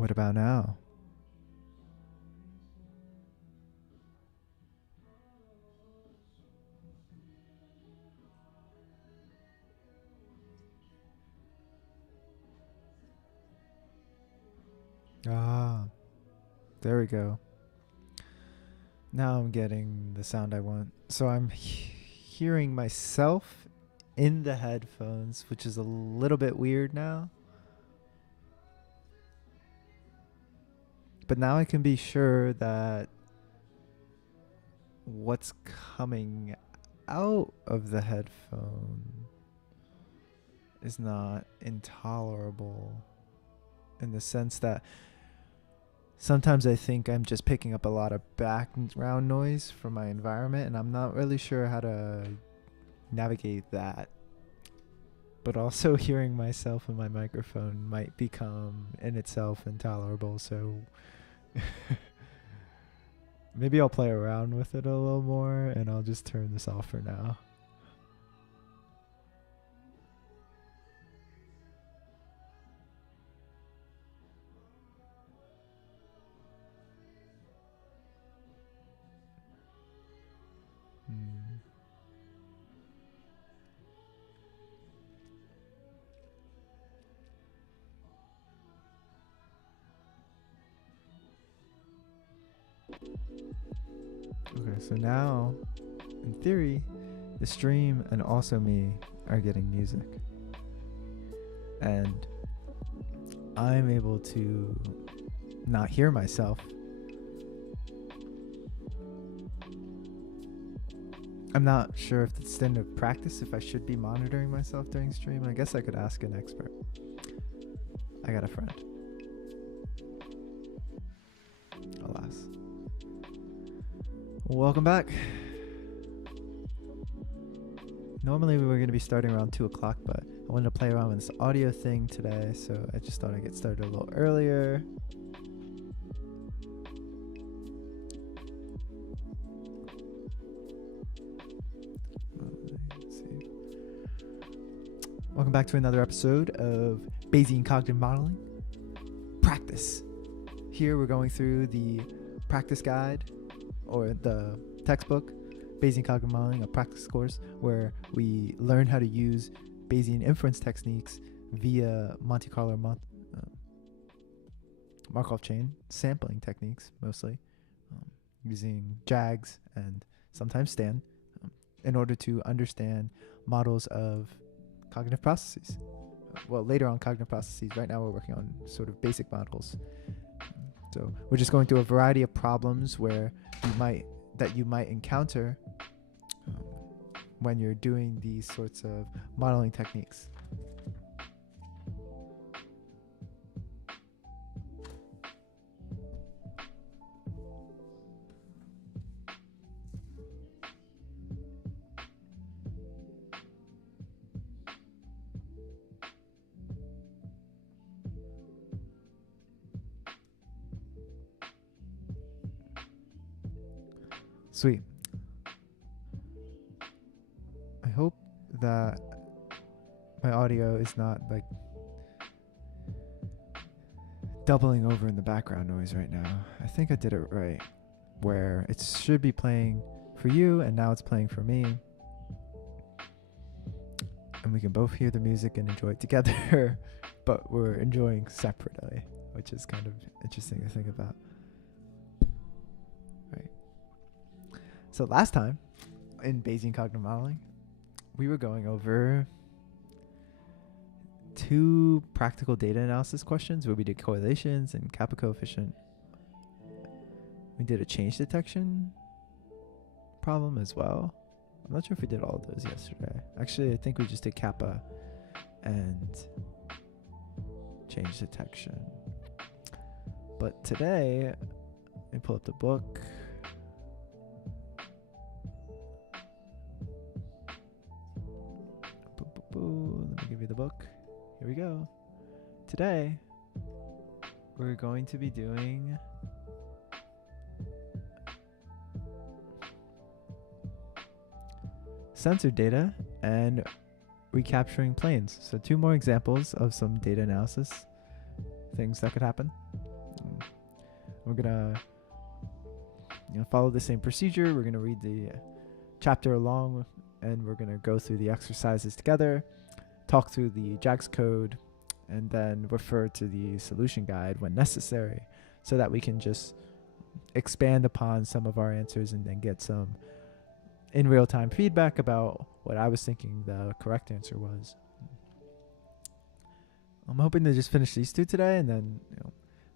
What about now? Ah, there we go. Now I'm getting the sound I want. So I'm hearing myself in the headphones, which is a little bit weird now. But now I can be sure that what's coming out of the headphone is not intolerable, in the sense that sometimes I think I'm just picking up a lot of background noise from my environment, and I'm not really sure how to navigate that. But also hearing myself in my microphone might become in itself intolerable, so maybe I'll play around with it a little more, and I'll just turn this off for now. Okay, so now, in theory, the stream and also me are getting music. And I'm able to not hear myself. I'm not sure if it's standard of practice, if I should be monitoring myself during stream. I guess I could ask an expert. I got a friend. Alas. Welcome back. Normally we were going to be starting around 2 o'clock, but I wanted to play around with this audio thing today, so I just thought I'd get started a little earlier. Let's see. Welcome back to another episode of Bayesian Cognitive Modeling. Practice. Here we're going through the practice guide, or the textbook, Bayesian Cognitive Modeling, a practice course where we learn how to use Bayesian inference techniques via Monte Carlo Markov chain sampling techniques, mostly using JAGs and sometimes STAN, in order to understand models of cognitive processes. Well, later on cognitive processes. Right now we're working on sort of basic models. So we're just going through a variety of problems where you might encounter when you're doing these sorts of modeling techniques. Sweet. I hope that my audio is not like doubling over in the background noise right now. I think I did it right, where it should be playing for you and now it's playing for me. And we can both hear the music and enjoy it together, but we're enjoying separately, which is kind of interesting to think about. So last time in Bayesian Cognitive Modeling, we were going over 2 practical data analysis questions where we did correlations and kappa coefficient. We did a change detection problem as well. I'm not sure if we did all of those yesterday. Actually, I think we just did kappa and change detection. But today, let me pull up the book. Let me give you the book. Here we go. Today, we're going to be doing sensor data and recapturing planes. So 2 more examples of some data analysis things that could happen. We're gonna follow the same procedure. We're gonna read the chapter along, and we're gonna go through the exercises together, talk through the JAX code, and then refer to the solution guide when necessary, so that we can just expand upon some of our answers and then get some in real-time feedback about what I was thinking the correct answer was. I'm hoping to just finish these two today and then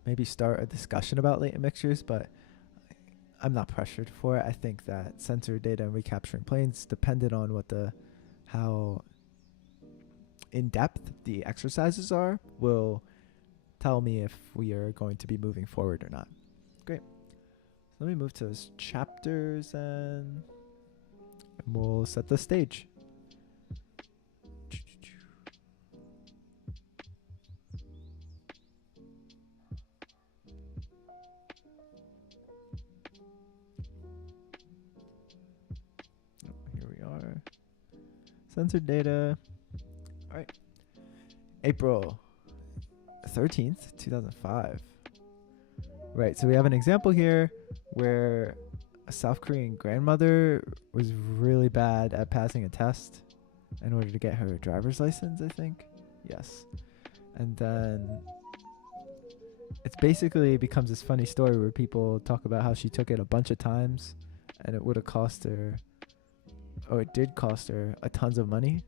maybe start a discussion about latent mixtures, but I'm not pressured for it. I think that sensor data and recapturing planes, dependent on how in depth the exercises are, will tell me if we are going to be moving forward or not. Great. So let me move to those chapters and we'll set the stage. Here we are. Sensor data. All right. April 13th, 2005. Right, so we have an example here where a South Korean grandmother was really bad at passing a test in order to get her driver's license, I think. Yes. And then it's basically becomes this funny story where people talk about how she took it a bunch of times and it would have cost her, or it did cost her a ton of money.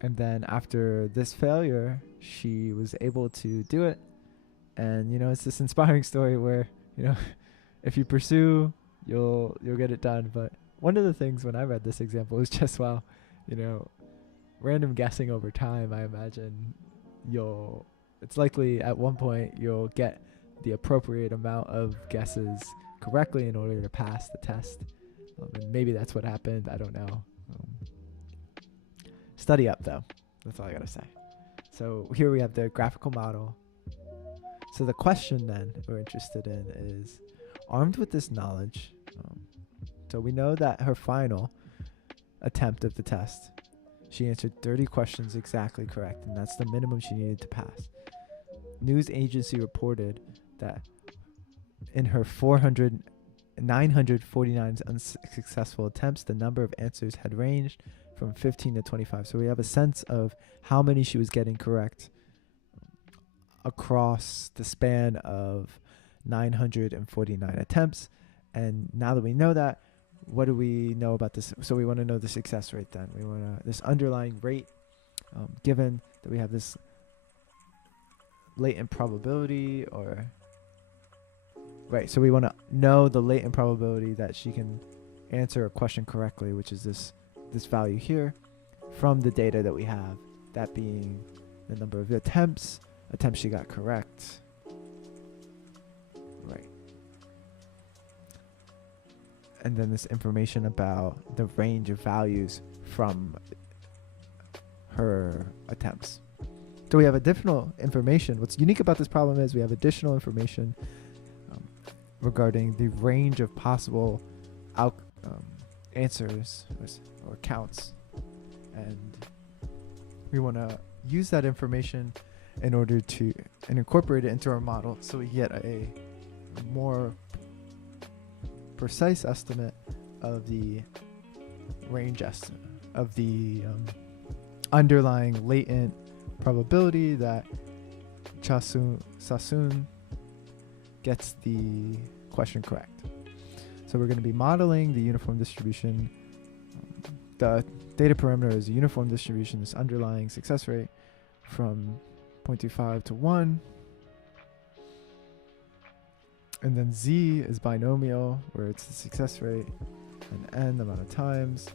And then after this failure, she was able to do it. And, it's this inspiring story where, if you pursue, you'll get it done. But one of the things when I read this example was just, wow, random guessing over time, I imagine it's likely at one point you'll get the appropriate amount of guesses correctly in order to pass the test. And maybe that's what happened. I don't know. Study up, though. That's all I got to say. So here we have the graphical model. So the question then we're interested in is, armed with this knowledge, so we know that her final attempt of the test, she answered 30 questions exactly correct, and that's the minimum she needed to pass. News agency reported that in her 949 unsuccessful attempts, the number of answers had ranged from 15 to 25. So we have a sense of how many she was getting correct across the span of 949 attempts. And now that we know that, what do we know about this? So we want to know the success rate then. We want this underlying rate, given that we have this latent probability right. So we want to know the latent probability that she can answer a question correctly, which is this value here from the data that we have, that being the number of attempts she got correct. Right. And then this information about the range of values from her attempts. So we have additional information. What's unique about this problem is we have additional information regarding the range of possible answers or counts. And we want to use that information in order to incorporate it into our model so we get a more precise estimate of the range estimate of the underlying latent probability that Sasun gets the question correct. So we're going to be modeling the uniform distribution. The data parameter is a uniform distribution, this underlying success rate from 0.25 to 1. And then Z is binomial, where it's the success rate and N the amount of times.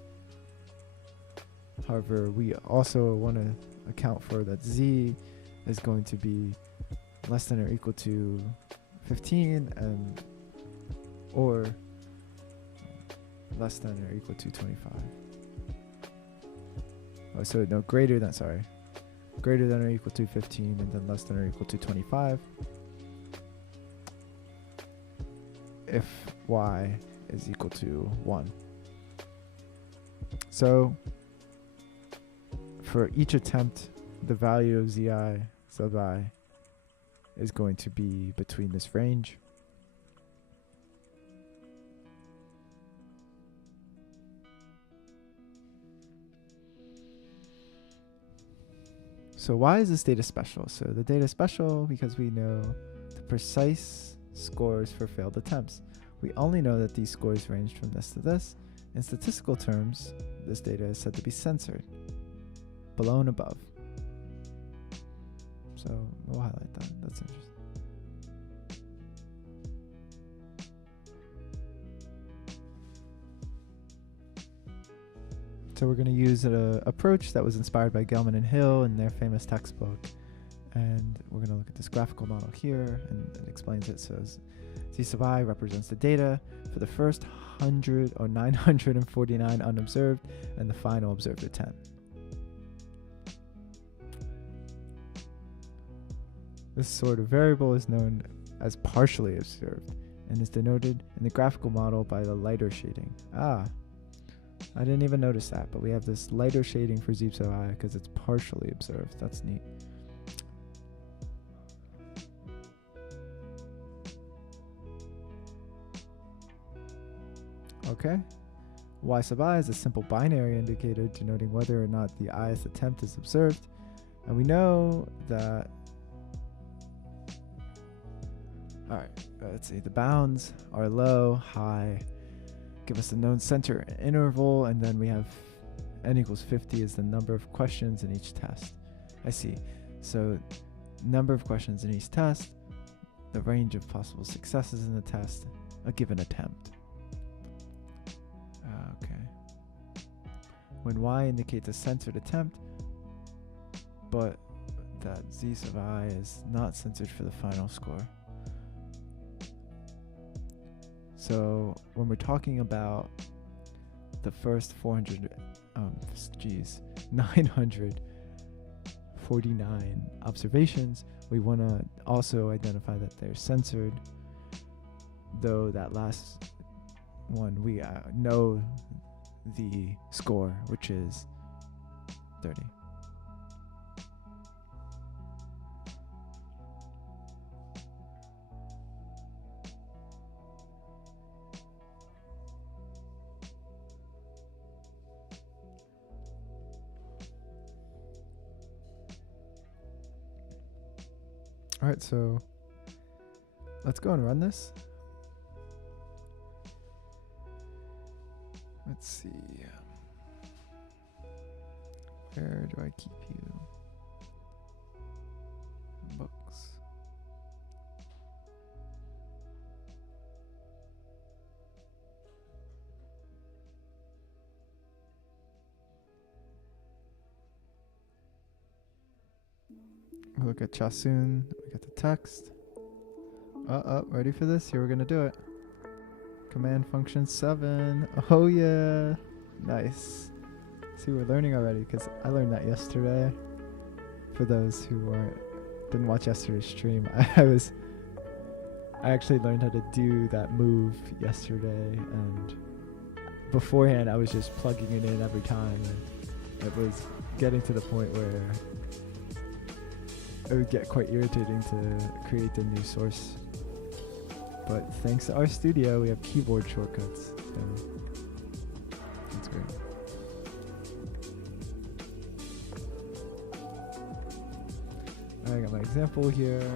However, we also want to account for that Z is going to be less than or equal to 15 and or less than or equal to 25. Oh, so no, greater than or equal to 15 and then less than or equal to 25 if Y is equal to 1. So for each attempt, the value of Zi sub I is going to be between this range. So why is this data special? So the data is special because we know the precise scores for failed attempts. We only know that these scores ranged from this to this. In statistical terms, this data is said to be censored, below and above. So we'll highlight that. That's interesting. So we're going to use an approach that was inspired by Gelman and Hill in their famous textbook. And we're going to look at this graphical model here, and it explains it. So Z sub I represents the data for the first 100 or 949 unobserved and the final observed attempt. This sort of variable is known as partially observed and is denoted in the graphical model by the lighter shading. I didn't even notice that, but we have this lighter shading for Z sub I because it's partially observed. That's neat. Okay. Y sub I is a simple binary indicator denoting whether or not the ith attempt is observed. And we know that, let's see, the bounds are low, high, give us a known center interval, and then we have n equals 50 is the number of questions in each test. I see. So number of questions in each test, the range of possible successes in the test, a given attempt. Okay. When y indicates a censored attempt, but that Z sub I is not censored for the final score. So when we're talking about the first 949 observations, we want to also identify that they're censored, though that last one we know the score, which is 30. All right, so let's go and run this. Let's see. Where do I keep you? Books. We look at Chasun. We got the text. Ready for this? Here we're gonna do it. Command function 7. Oh yeah, nice. See, we're learning already because I learned that yesterday. For those who didn't watch yesterday's stream, I actually learned how to do that move yesterday, and beforehand I was just plugging it in every time, and it was getting to the point where it would get quite irritating to create the new source. But thanks to RStudio, we have keyboard shortcuts. So that's great. I got my example here.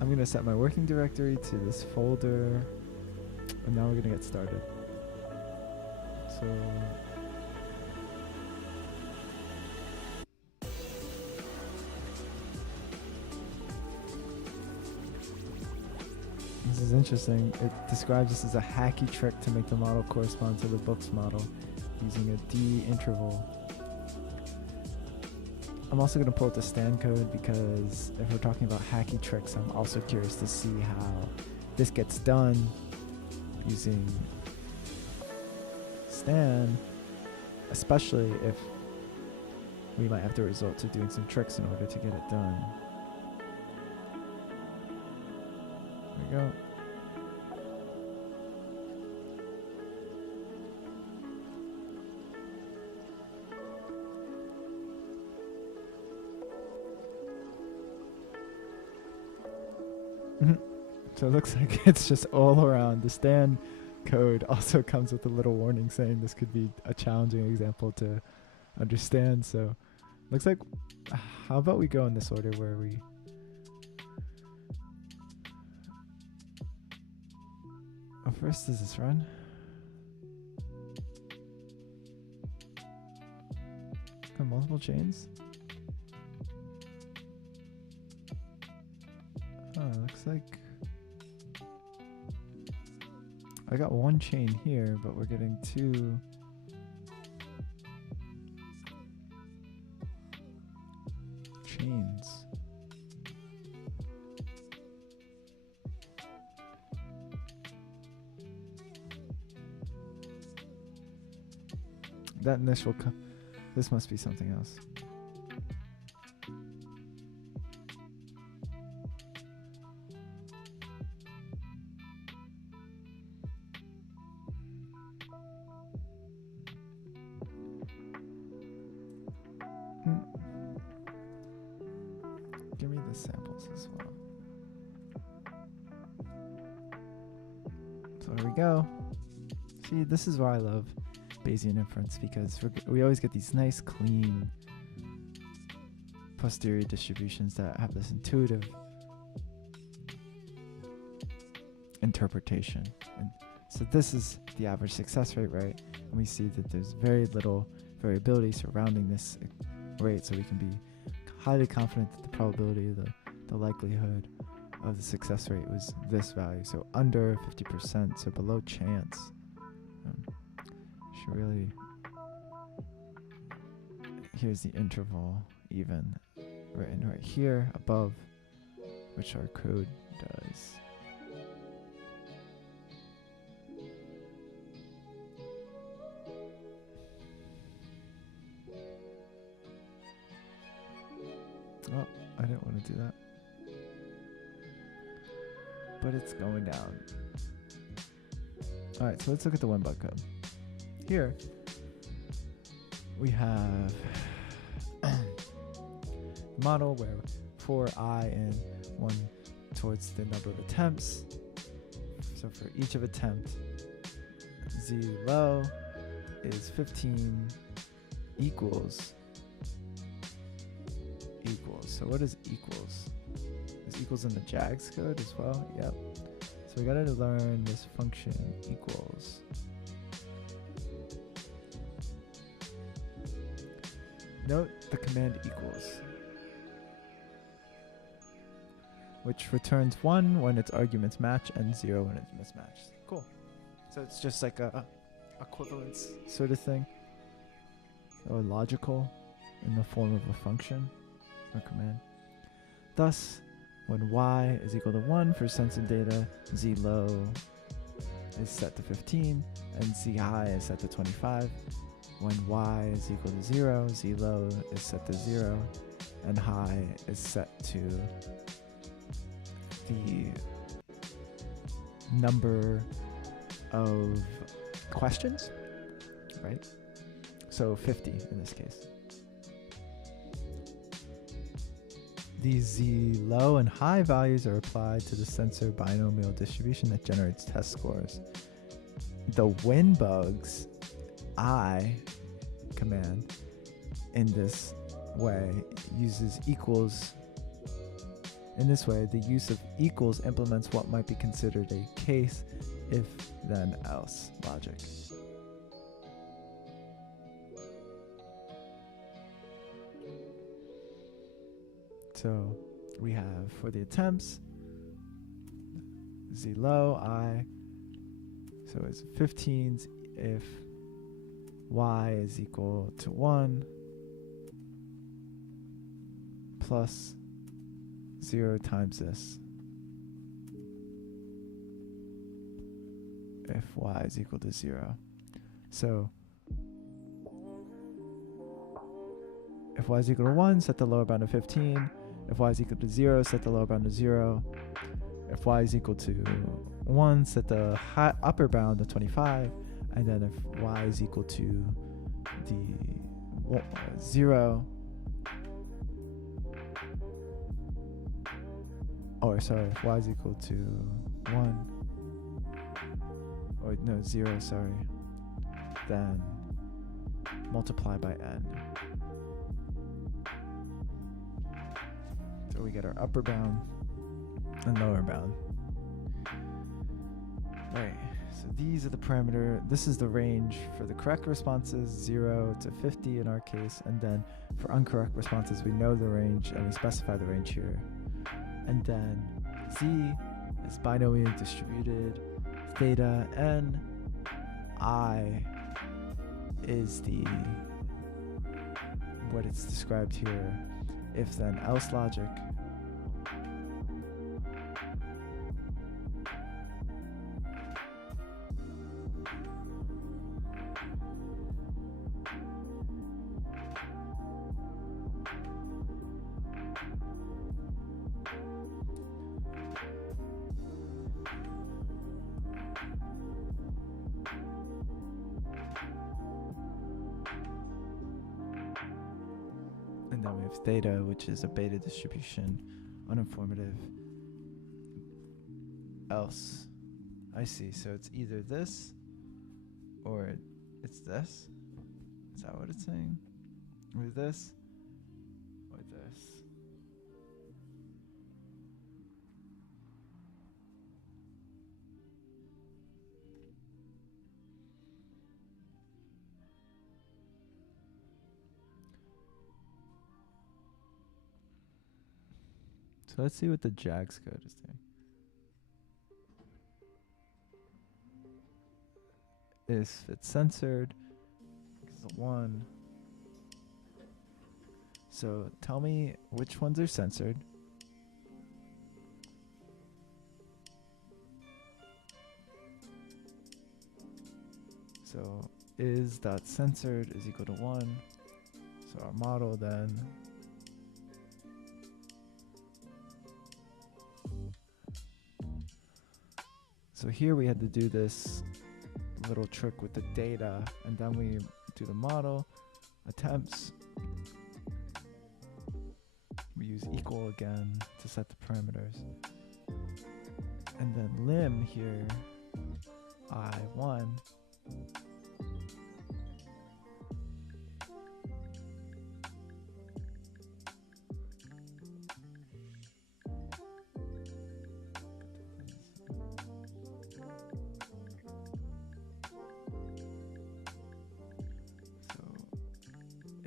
I'm going to set my working directory to this folder. And now we're going to get started. So this is interesting. It describes this as a hacky trick to make the model correspond to the book's model using a D interval. I'm also going to pull up the stand code because if we're talking about hacky tricks, I'm also curious to see how this gets done using stand, especially if we might have to resort to doing some tricks in order to get it done. There we go. So it looks like it's just all around. The stand code also comes with a little warning saying this could be a challenging example to understand. So looks like, how about we go in this order where we... Oh, first does this run? Got multiple chains? Oh, it looks like I got one chain here, but we're getting two chains. That initial this must be something else. Give me the samples as well. So there we go. See, this is why I love Bayesian inference, because we always get these nice, clean posterior distributions that have this intuitive interpretation. And so this is the average success rate, right? And we see that there's very little variability surrounding this rate, so we can be highly confident that the probability, the likelihood of the success rate was this value. So under 50%, so below chance. Should really, here's the interval even written right here above, which our code does. Oh, I didn't want to do that. But it's going down. Alright, so let's look at the one-bug code. Here, we have model where for I and 1 towards the number of attempts. So for each of attempt, Z low is 15 equals. So what is equals? Is equals in the JAGS code as well? Yep. So we gotta learn this function equals. Note the command equals, which returns 1 when its arguments match and 0 when it's mismatched. Cool. So it's just like a equivalence sort of thing, or logical in the form of a function or command. Thus, when y is equal to 1 for sensor data, z low is set to 15 and z high is set to 25. When y is equal to 0, z low is set to 0 and high is set to the number of questions, right? So 50 in this case. These z low and high values are applied to the sensor binomial distribution that generates test scores. The winbugs I command in this way uses equals. In this way, the use of equals implements what might be considered a case if then else logic. So we have for the attempts, z low, I, so it's 15s if y is equal to 1 plus 0 times this if y is equal to 0. So if y is equal to 1, set the lower bound to 15. If y is equal to 0, set the lower bound to 0. If y is equal to 1, set the upper bound to 25. And then if y is equal to the 0, or sorry, if y is equal to 1, or no, 0, sorry, then multiply by n. So we get our upper bound and lower bound. Right, so these are the parameter. This is the range for the correct responses, 0 to 50 in our case, and then for incorrect responses, we know the range and we specify the range here. And then z is binomially distributed, theta, n, I is the what it's described here, if then else logic. And then we have theta, which is a beta distribution, uninformative, else. I see, so it's either this or it's this. Is that what it's saying? Or this or this. So let's see what the JAGS code is doing. If it's censored, it's a 1. So tell me which ones are censored. So is dot censored is equal to 1. So our model then so here we had to do this little trick with the data, and then we do the model, attempts, we use equal again to set the parameters, and then lim here, I1,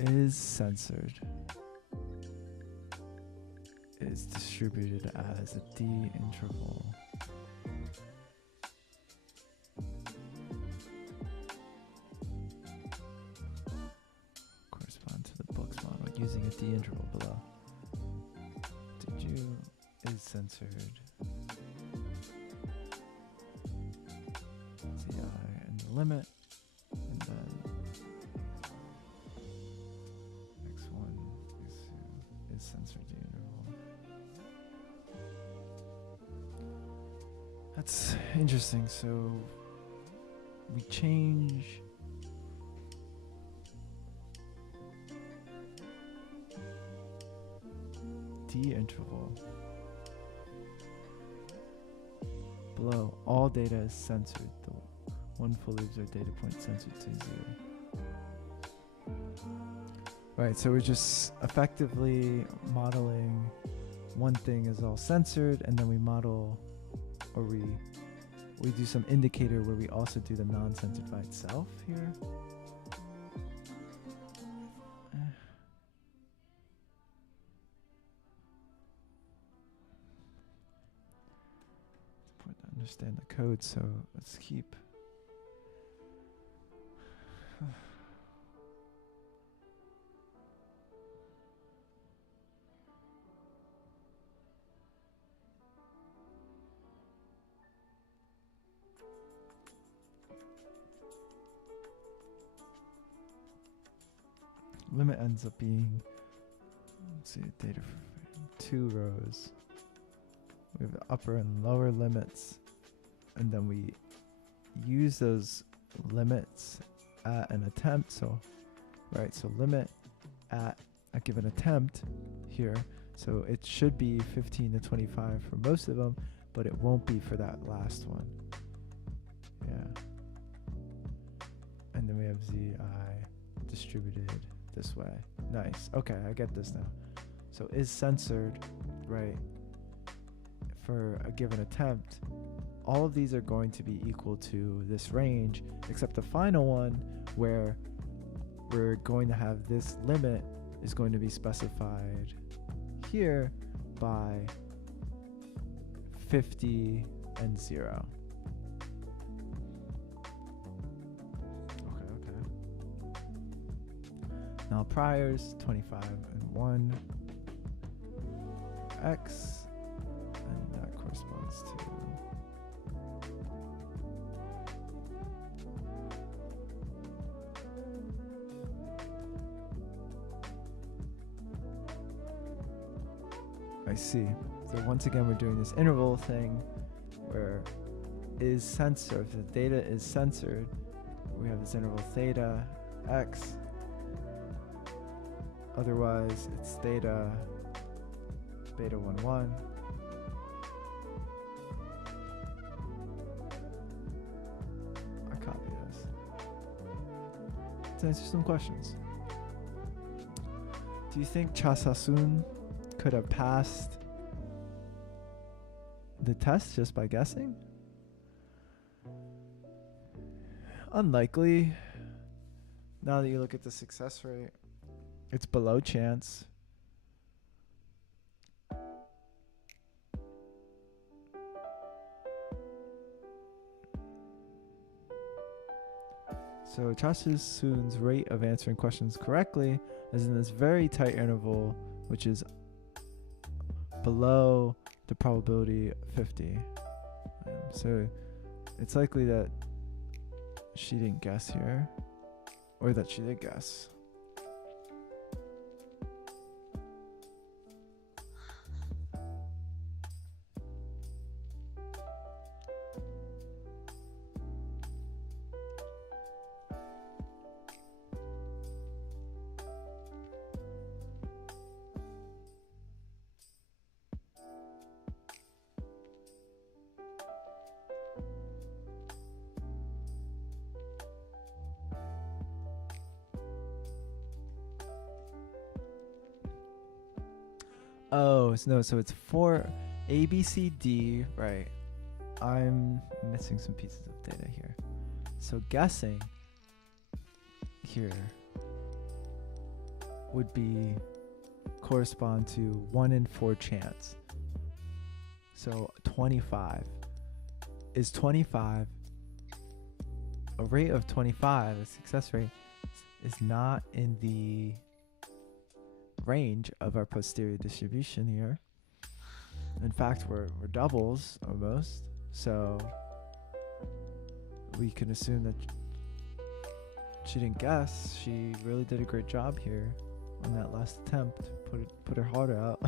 is censored, is distributed as a D interval. Correspond to the Book's model using a D interval below. Did you is censored. Zi and the limit. Censored the interval. That's interesting. So we change D interval below. All data is censored. The one fully observed data point censored to 0. Right, so we're just effectively modeling one thing is all censored, and then we model, or we do some indicator where we also do the non-censored by itself here. It's important to understand the code, so let's keep. Limit ends up being, let's see, data for 2 rows. We have the upper and lower limits, and then we use those limits at an attempt. So, right, so limit at a given attempt here. So it should be 15 to 25 for most of them, but it won't be for that last one. Yeah. And then we have zi distributed this way. Nice. Okay, I get this now. So is censored, right, for a given attempt. All of these are going to be equal to this range, except the final one where we're going to have this limit is going to be specified here by 50 and 0. Okay. Now priors, 25 and 1, x, and that corresponds to I see. So once again, we're doing this interval thing where is censored. If the theta is censored, we have this interval theta x. Otherwise, it's theta beta 1 1. I copy this. Let's answer some questions. Do you think Chasasun could have passed the test just by guessing? Unlikely. Now that you look at the success rate, it's below chance. So Chasasun's rate of answering questions correctly is in this very tight interval, which is below the probability 50. So it's likely that she didn't guess here, or that she did guess. Oh, no, so it's for A, B, C, D, right. I'm missing some pieces of data here. So guessing here would be correspond to 1 in 4 chance. So 25. Is 25, a rate of 25, a success rate, is not in the range of our posterior distribution here. In fact, we're doubles almost, so we can assume that she didn't guess. She really did a great job here on that last attempt. Put her heart out.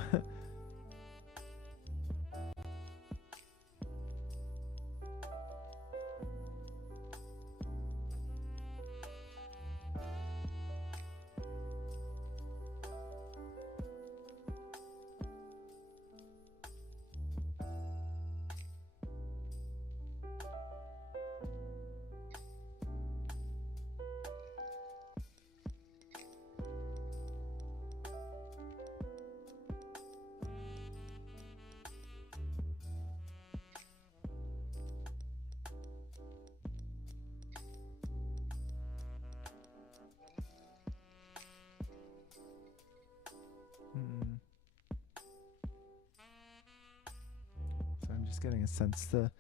So I'm just getting a sense the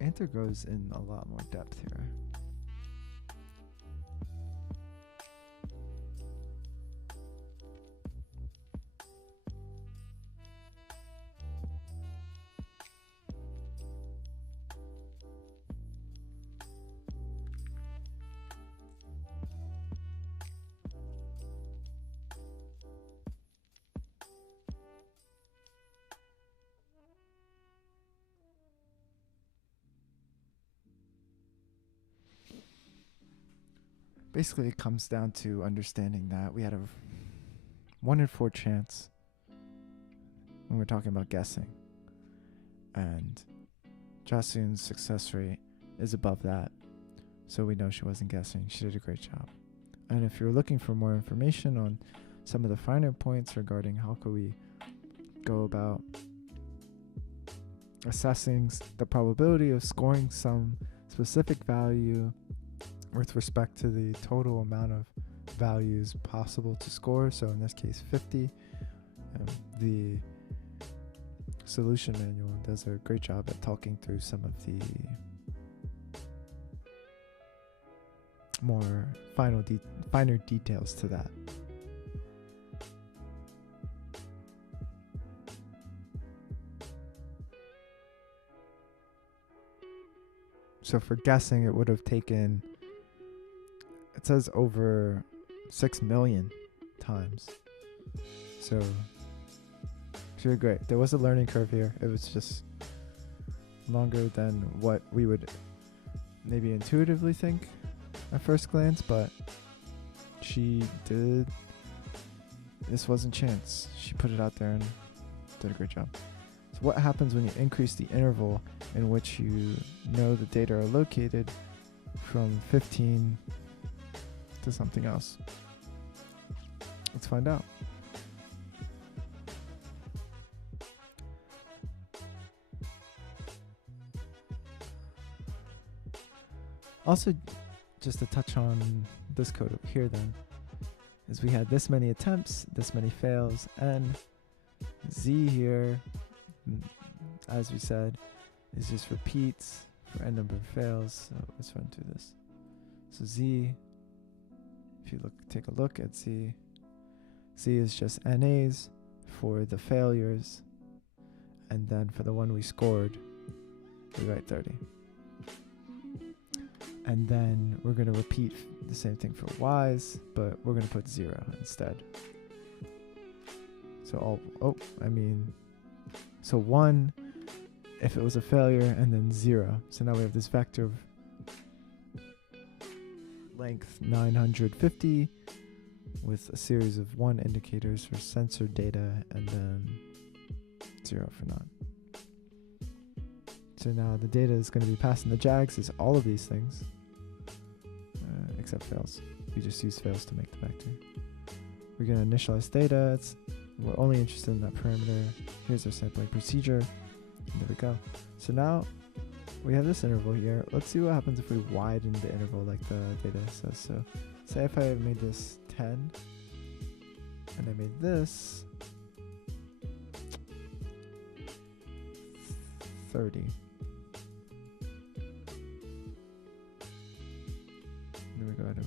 answer goes in a lot more depth here. Basically, it comes down to understanding that we had a 1 in 4 chance when we're talking about guessing. And Jasun's success rate is above that. So we know she wasn't guessing. She did a great job. And if you're looking for more information on some of the finer points regarding how could we go about assessing the probability of scoring some specific value with respect to the total amount of values possible to score, so in this case 50, the solution manual does a great job at talking through some of the more finer details to that. So for guessing, it would have taken, it says over 6 million times. So she did great. There was a learning curve here. It was just longer than what we would maybe intuitively think at first glance, but she did. This wasn't chance. She put it out there and did a great job. So what happens when you increase the interval in which you know the data are located from 15 to something else? Let's find out. Also, just to touch on this code over here then, is we had this many attempts, this many fails, and Z here, as we said, is just repeats for n number of fails. So let's run through this. So Z, if you take a look at Z, Z is just NAs for the failures, and then for the one we scored, we write 30. And then we're going to repeat the same thing for Y's, but we're going to put 0 instead. So so 1 if it was a failure, and then 0. So now we have this vector of length 950 with a series of 1 indicators for sensor data, and then 0 for none. So now the data is going to be passed in the JAGs is all of these things, except fails. We just use fails to make the vector. We're going to initialize data. We're only interested in that parameter. Here's our sampling procedure. And there we go. So now we have this interval here. Let's see what happens if we widen the interval like the data says. So say if I made this 10 and I made this 30. Then we go ahead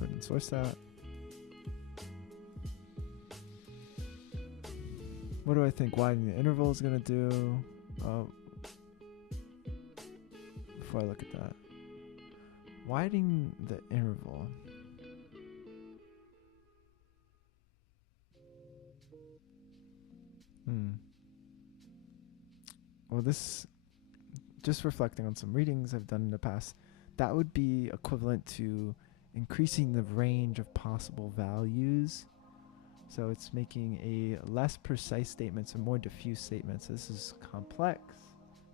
and source that. What do I think widening the interval is going to do? Before I look at that, widening the interval. Well, this, just reflecting on some readings I've done in the past, that would be equivalent to increasing the range of possible values. So it's making a less precise statements and more diffuse statements. This is complex.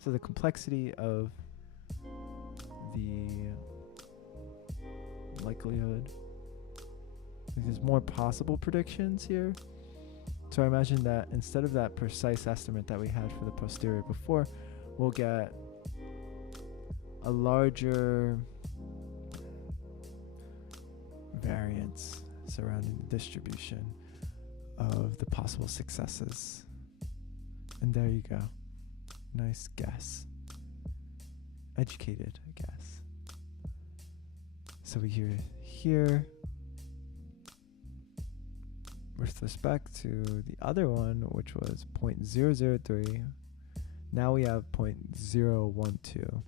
So the complexity of the likelihood, there's more possible predictions here. So I imagine that instead of that precise estimate that we had for the posterior before, we'll get a larger variance surrounding the distribution of the possible successes. And there you go. Nice guess. Educated, I guess. So we hear here, with respect to the other one, which was 0.003, now we have 0.012.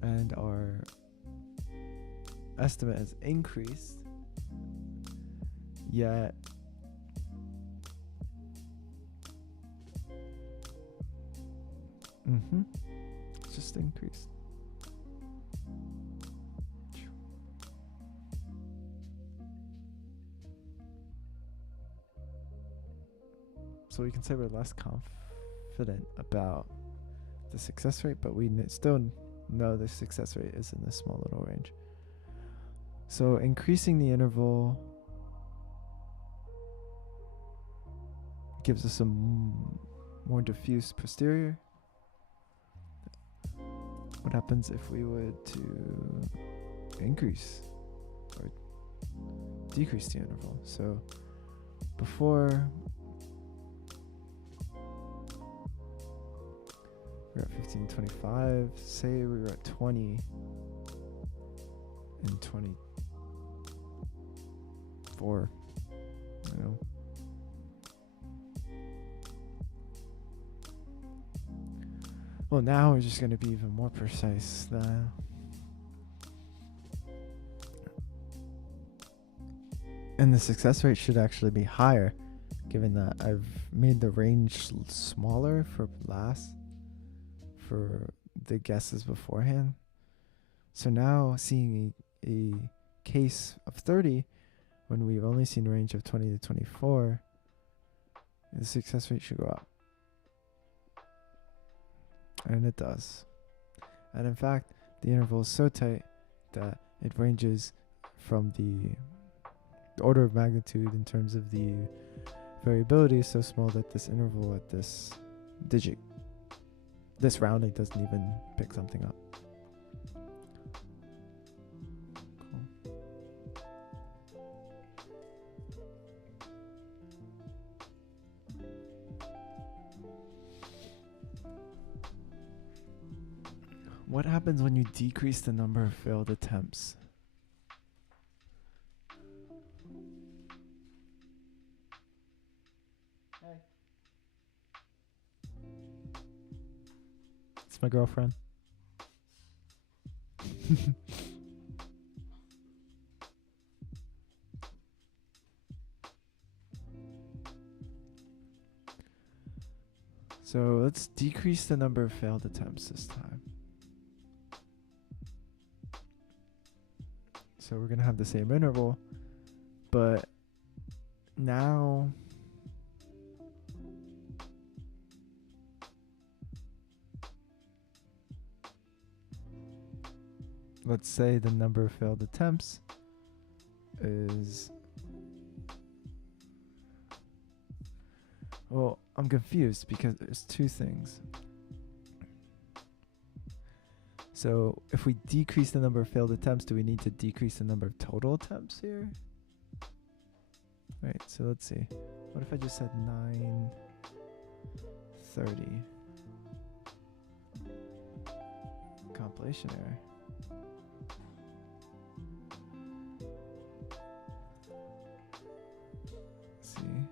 And our estimate has increased, yet it's just increased. So we can say we're less confident about the success rate, but we still know the success rate is in this small little range. So increasing the interval gives us a more diffuse posterior. What happens if we would to increase or decrease the interval? So before we're at 1525, say we were at 20 and 24, you know. Well, now we're just going to be even more precise. And the success rate should actually be higher, given that I've made the range smaller for the guesses beforehand. So now seeing a case of 30 when we've only seen a range of 20 to 24, the success rate should go up. And it does. And in fact, the interval is so tight that it ranges from the order of magnitude in terms of the variability is so small that this interval at this digit, this rounding doesn't even pick something up. Cool. What happens when you decrease the number of failed attempts? Hey. It's my girlfriend. So let's decrease the number of failed attempts this time. So we're going to have the same interval, but now let's say the number of failed attempts is, well, I'm confused because there's two things. So if we decrease the number of failed attempts, do we need to decrease the number of total attempts here? Right, so let's see. What if I just said 930? Compilation error. Let's see.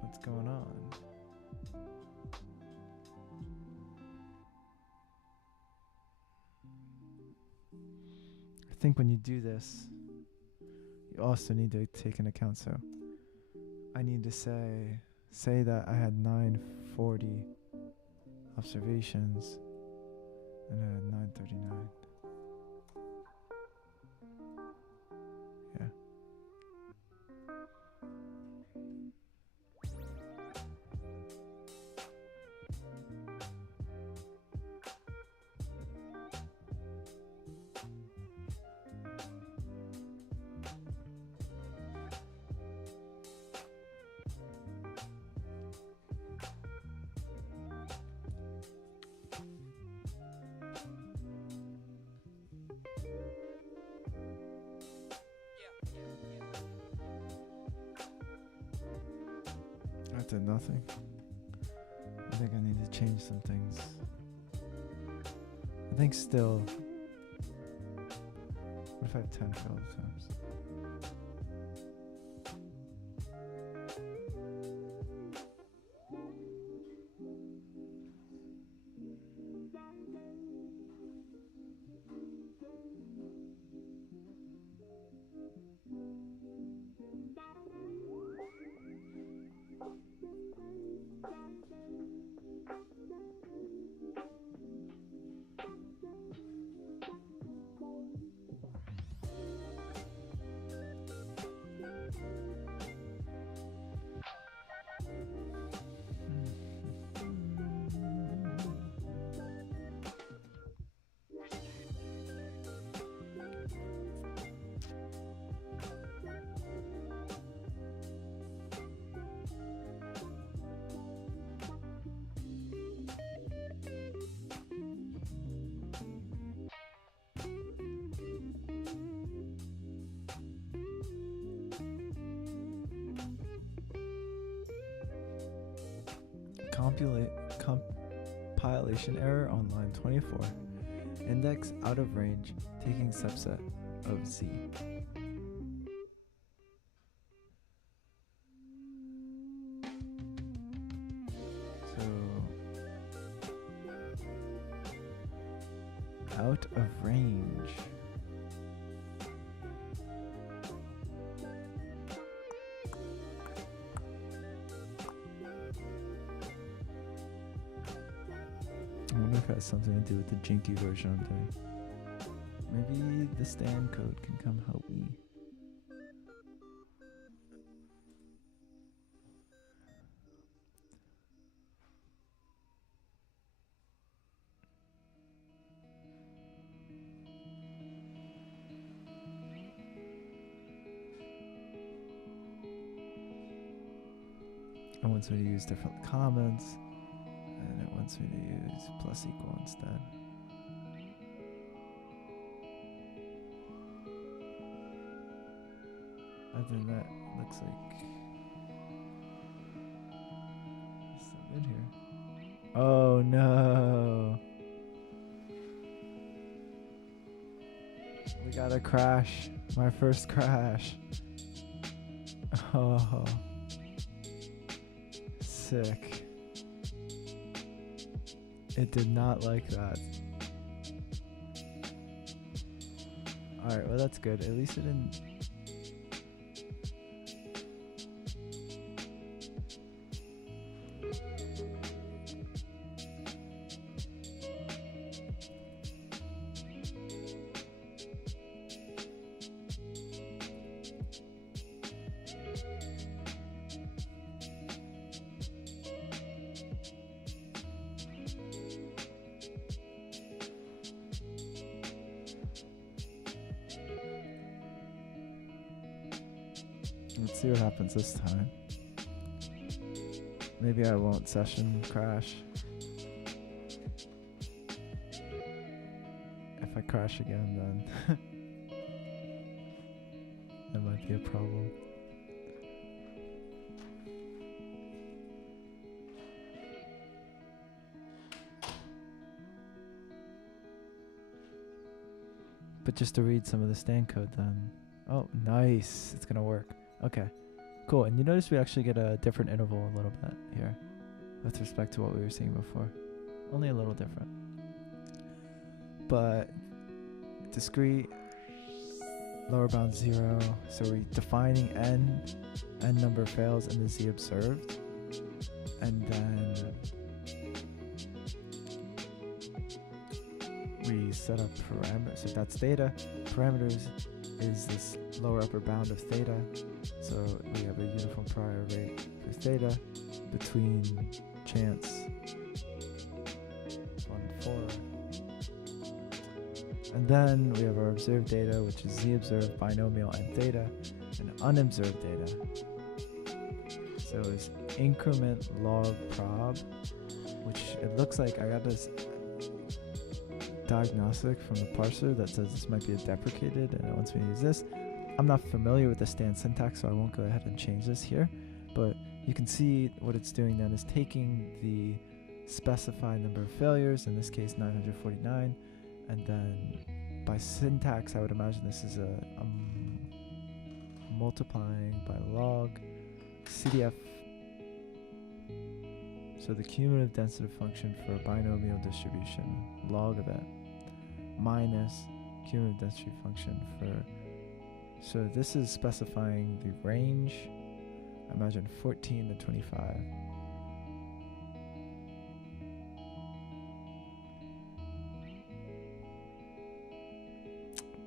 What's going on? I think when you do this, you also need to take into account. So I need to say that I had 940 observations and I had 939. Yeah. I did nothing. I think I need to change some things. I think still. What if I have 10 failed attempts? compilation error on line 24. Index out of range, taking subset of Z. So, out of range. I wonder if it has something to do with the jinky version I'm doing. Maybe the stand code can come help me. It wants me to use different comments, and it wants me to use plus equal instead. Other than that, looks like there's some in here. Oh no! We got a crash. My first crash. Oh. Sick. It did not like that. Alright, well that's good. At least it didn't. Let's see what happens this time. Maybe I won't session crash. If I crash again, then that might be a problem. But just to read some of the stand code then. Oh, nice. It's gonna work. Okay, cool. And you notice we actually get a different interval a little bit here with respect to what we were seeing before. Only a little different. But discrete, lower bound 0. So we're defining n number of fails and the z observed. And then we set up parameters. So that's theta. Parameters is this lower upper bound of theta. So we have a uniform prior rate for theta between chance 1 and 4. And then we have our observed data, which is z observed, binomial, and theta, and unobserved data. So it's increment log prob, which it looks like I got this diagnostic from the parser that says this might be a deprecated and it wants me to use this. I'm not familiar with the stand syntax, so I won't go ahead and change this here, but you can see what it's doing then is taking the specified number of failures, in this case 949, and then by syntax I would imagine this is a multiplying by log CDF, so the cumulative density function for a binomial distribution, log of it, minus cumulative density function for. So this is specifying the range, I imagine 14 to 25.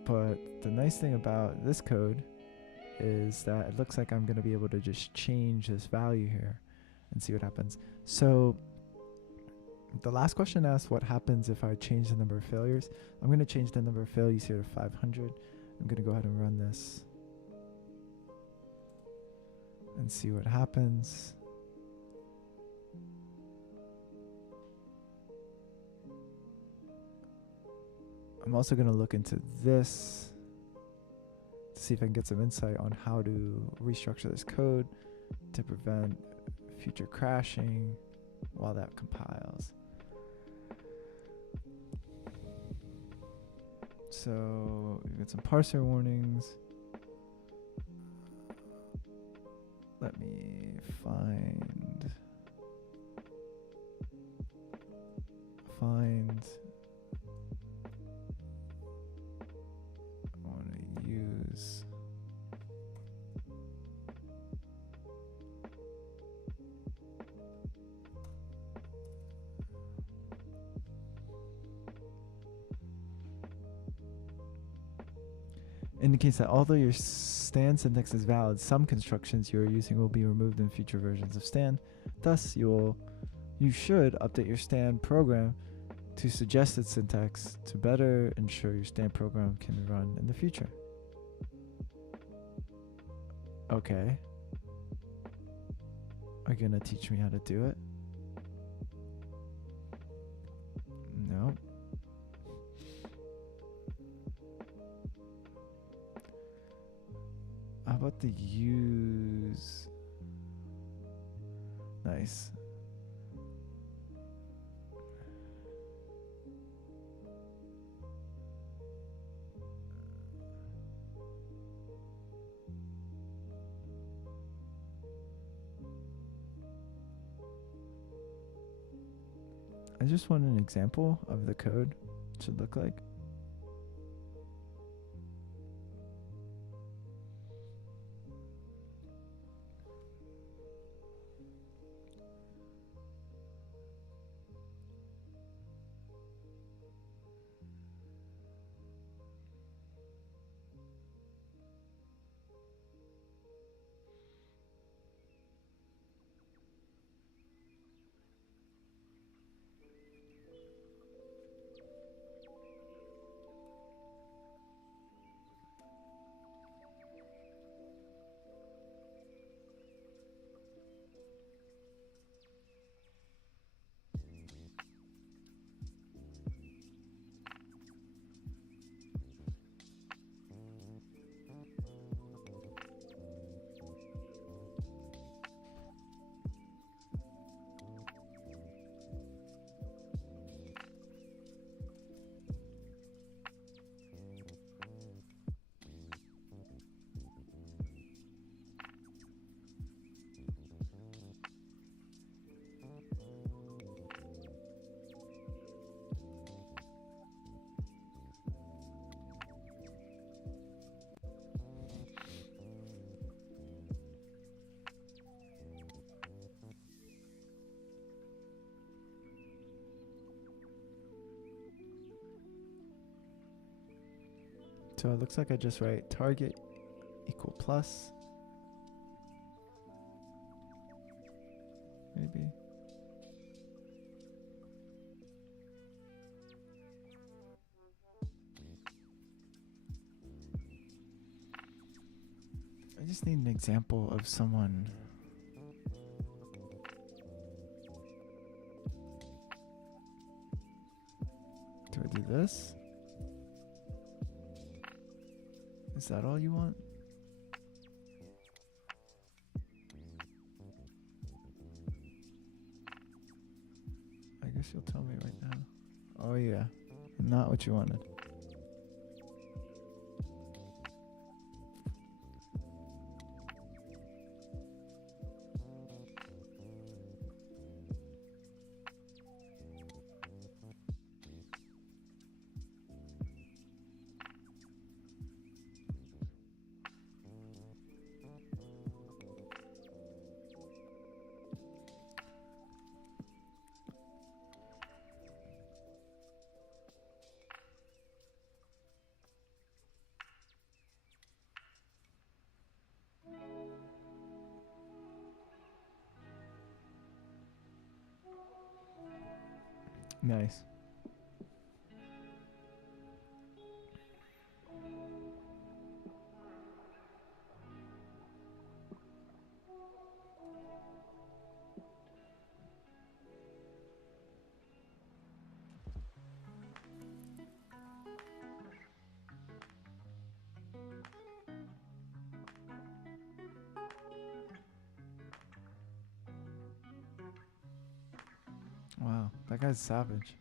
But the nice thing about this code is that it looks like I'm going to be able to just change this value here and see what happens. So the last question asks what happens if I change the number of failures. I'm going to change the number of failures here to 500. I'm going to go ahead and run this and see what happens. I'm also going to look into this to see if I can get some insight on how to restructure this code to prevent future crashing. while that compiles. So we got some parser warnings. Let me find I want to use indicates that although your stand syntax is valid, some constructions you are using will be removed in future versions of stand. Thus, you should update your stand program to suggested syntax to better ensure your stand program can run in the future. Okay. Are you gonna teach me how to do it? No. How about the use? Nice. I just want an example of the code should look like. So it looks like I just write target equal plus. Maybe. I just need an example of someone. Do I do this? Is that all you want? I guess you'll tell me right now. Oh yeah, not what you wanted. Nice. Wow, that guy's savage.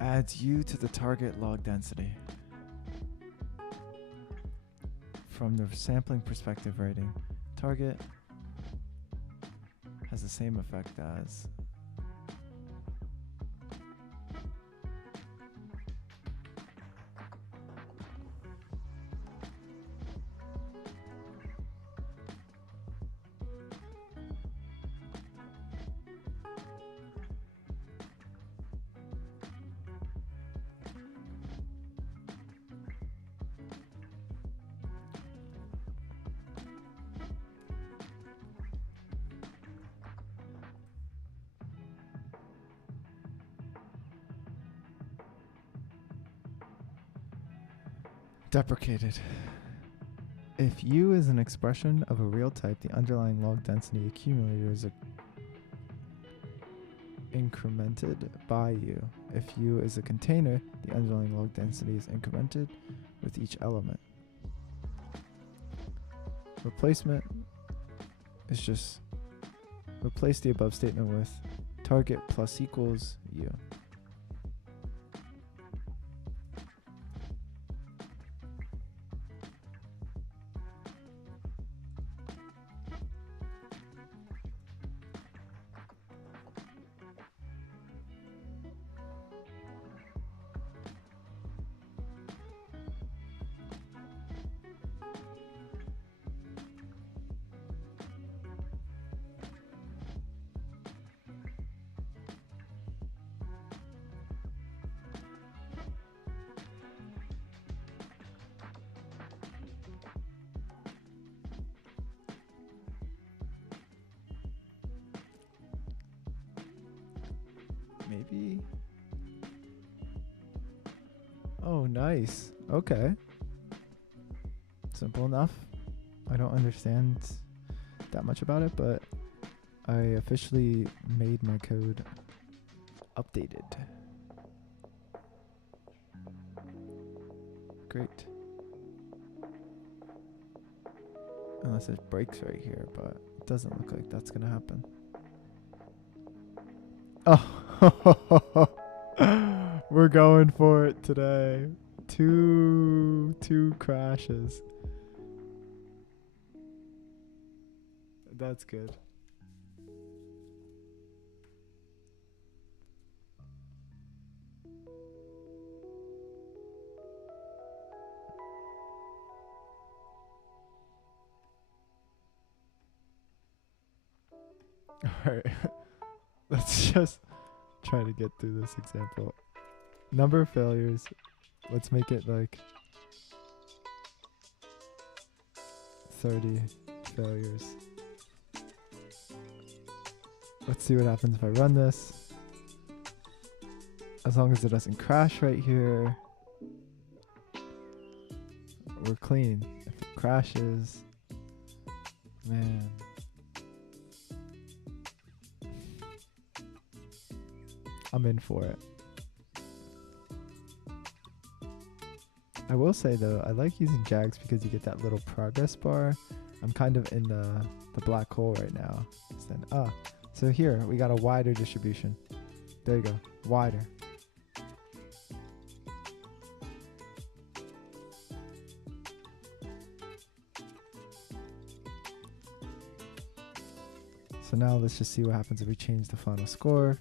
Adds U to the target log density. From the sampling perspective rating, target has the same effect as deprecated. If U is an expression of a real type, the underlying log density accumulator is incremented by U. If U is a container, the underlying log density is incremented with each element. Replacement is just replace the above statement with target plus equals U. Maybe. Oh, nice. Okay. Simple enough. I don't understand that much about it, but I officially made my code updated. Great. Unless it breaks right here, but it doesn't look like that's gonna happen. Oh, we're going for it today. Two crashes. That's good. All right. Let's just try to get through this example. Number of failures. Let's make it like 30 failures. Let's see what happens if I run this. As long as it doesn't crash right here, we're clean. If it crashes, man. I'm in for it. I will say though, I like using JAGs because you get that little progress bar. I'm kind of in the black hole right now. So here we got a wider distribution. There you go, wider. So now let's just see what happens if we change the final score.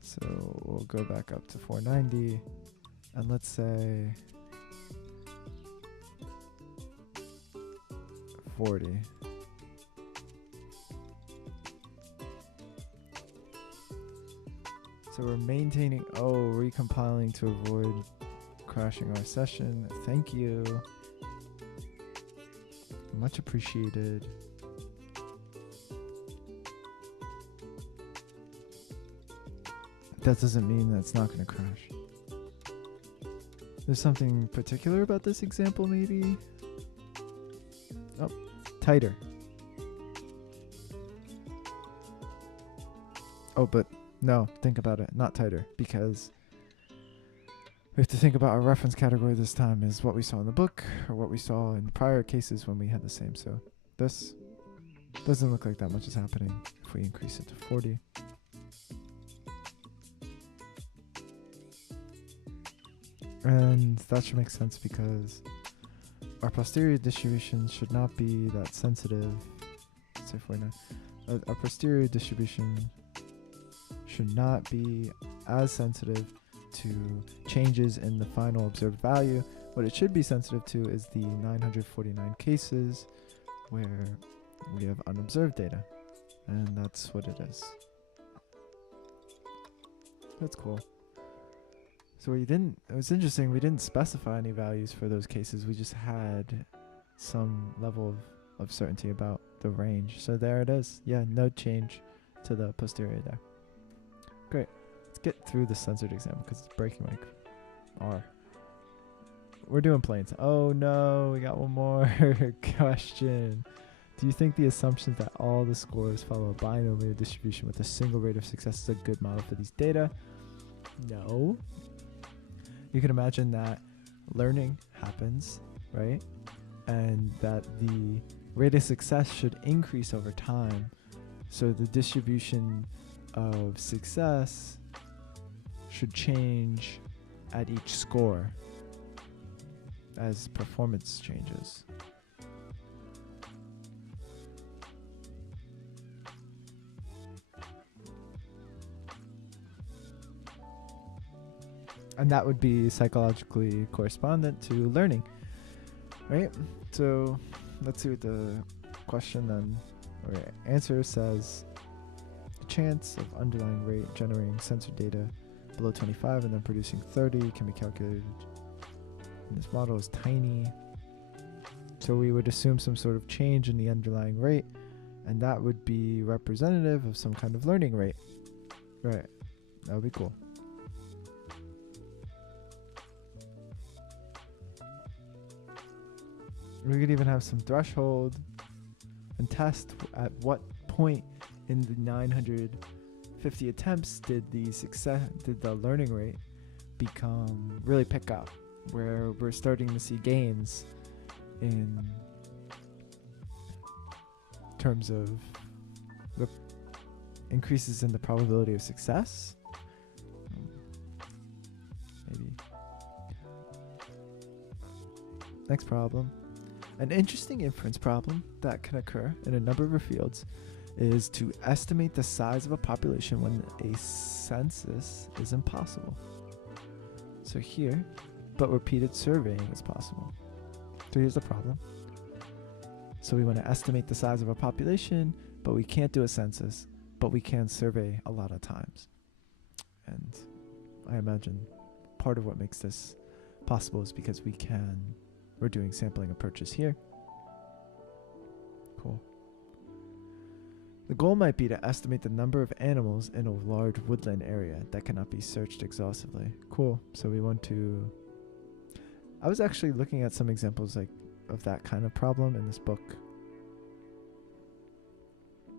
So we'll go back up to 490 and let's say 40. So we're maintaining, recompiling to avoid crashing our session. Thank you. Much appreciated. That doesn't mean that it's not going to crash. There's something particular about this example, maybe? Oh, tighter. Oh, but no, think about it. Not tighter, because we have to think about our reference category this time is what we saw in the book or what we saw in prior cases when we had the same. So this doesn't look like that much is happening if we increase it to 40. And that should make sense because our posterior distribution should not be that sensitive. Let's say 49. Our posterior distribution should not be as sensitive to changes in the final observed value. What it should be sensitive to is the 949 cases where we have unobserved data. And that's what it is. That's cool. So it was interesting, we didn't specify any values for those cases. We just had some level of certainty about the range. So there it is. Yeah, no change to the posterior there. Great. Let's get through the censored example because it's breaking my R. We're doing planes. Oh no, we got one more question. Do you think the assumption that all the scores follow a binomial distribution with a single rate of success is a good model for these data? No. You can imagine that learning happens, right? And that the rate of success should increase over time. So the distribution of success should change at each score as performance changes. And that would be psychologically correspondent to learning, right? So let's see what the question then, or answer says. The chance of underlying rate generating sensor data below 25 and then producing 30 can be calculated. And this model is tiny. So we would assume some sort of change in the underlying rate, and that would be representative of some kind of learning rate. Right, that would be cool. We could even have some threshold and test at what point in the 950 attempts did the learning rate really pick up, where we're starting to see gains in terms of the increases in the probability of success. Maybe. Next problem. An interesting inference problem that can occur in a number of fields is to estimate the size of a population when a census is impossible. So here, but repeated surveying is possible. So here's the problem. So we want to estimate the size of a population, but we can't do a census, but we can survey a lot of times. And I imagine part of what makes this possible is because we're doing sampling approaches here. Cool. The goal might be to estimate the number of animals in a large woodland area that cannot be searched exhaustively. Cool. So we want to... I was actually looking at some examples of that kind of problem in this book.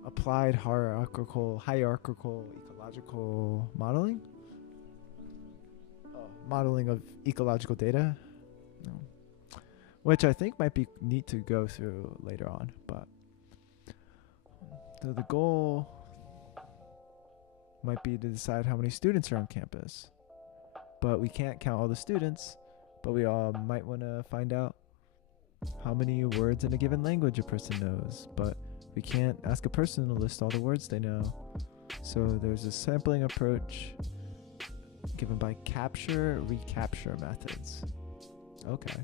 Applied hierarchical ecological modeling? Modeling of ecological data? No. Which I think might be neat to go through later on, but the goal might be to decide how many students are on campus. But we can't count all the students, but we all might want to find out how many words in a given language a person knows. But we can't ask a person to list all the words they know. So there's a sampling approach given by capture-recapture methods. Okay.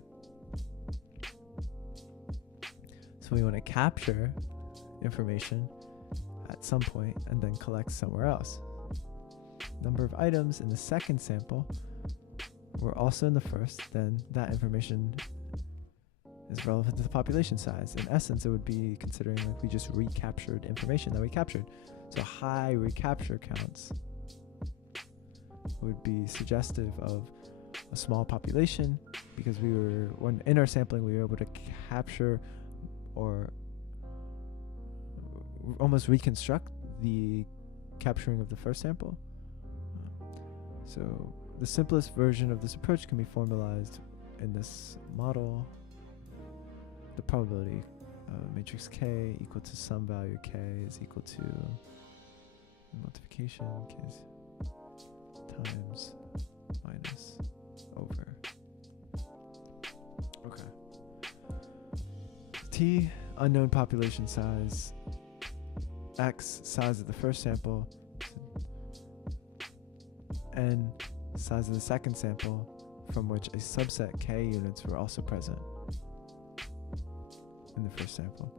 So we want to capture information at some point and then collect somewhere else. Number of items in the second sample were also in the first, then that information is relevant to the population size. In essence, it would be considering like we just recaptured information that we captured. So high recapture counts would be suggestive of a small population because when in our sampling, we were able to capture or almost reconstruct the capturing of the first sample. So the simplest version of this approach can be formalized in this model. The probability matrix K equal to some value K is equal to multiplication K times minus over. Okay. T, unknown population size. X, size of the first sample. N, size of the second sample, from which a subset K units were also present in the first sample.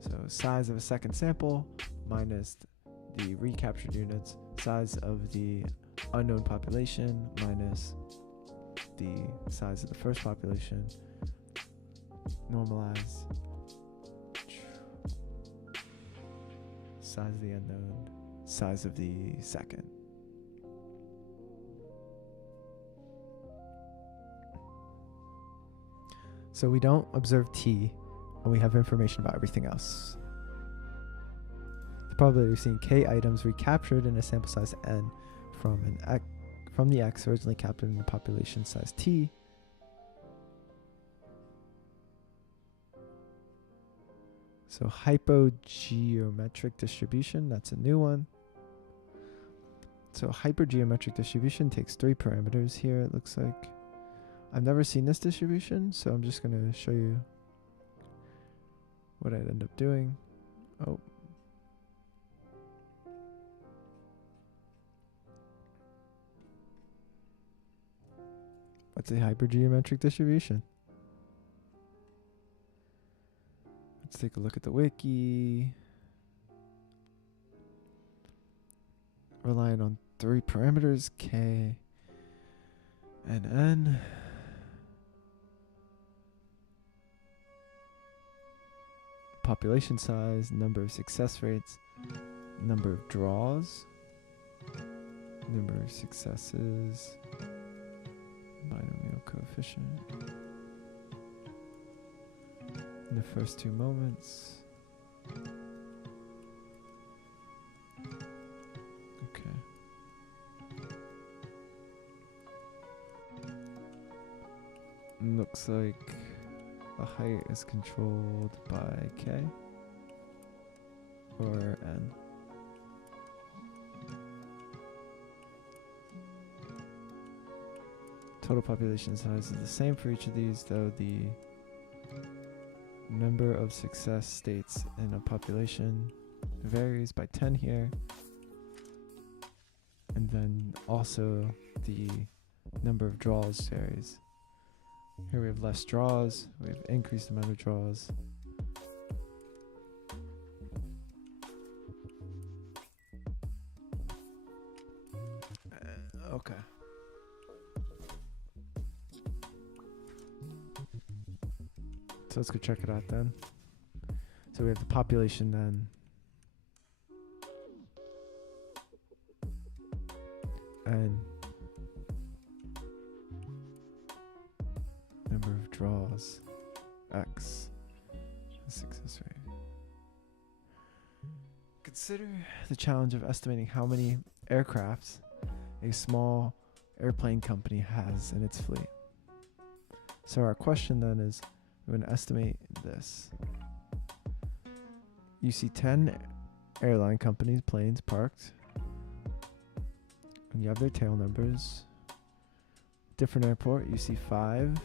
So size of a second sample minus the recaptured units, size of the unknown population minus the size of the first population, normalize, size of the unknown, size of the second. So we don't observe T, and we have information about everything else. The probability of seeing K items recaptured in a sample size N from the X originally captured in the population size T. So hypogeometric distribution, that's a new one. So hypergeometric distribution takes 3 parameters here, it looks like. I've never seen this distribution, so I'm just going to show you what I'd end up doing. Oh. What's a hypergeometric distribution? Let's take a look at the wiki. Relying on 3 parameters, K and N. Population size, number of success rates, number of draws, number of successes, binomial coefficient, in the first 2 moments. Okay. Looks like the height is controlled by K or N. Total population size is the same for each of these, though the number of success states in a population varies by 10 here. And then also the number of draws varies. Here we have less draws, we have increased amount of draws. Okay. So let's go check it out then. So we have the population then. And number of draws, X, success rate. Consider the challenge of estimating how many aircrafts a small airplane company has in its fleet. So our question then is, we're going to estimate this. You see 10 airline companies, planes parked, and you have their tail numbers. Different airport, you see 5.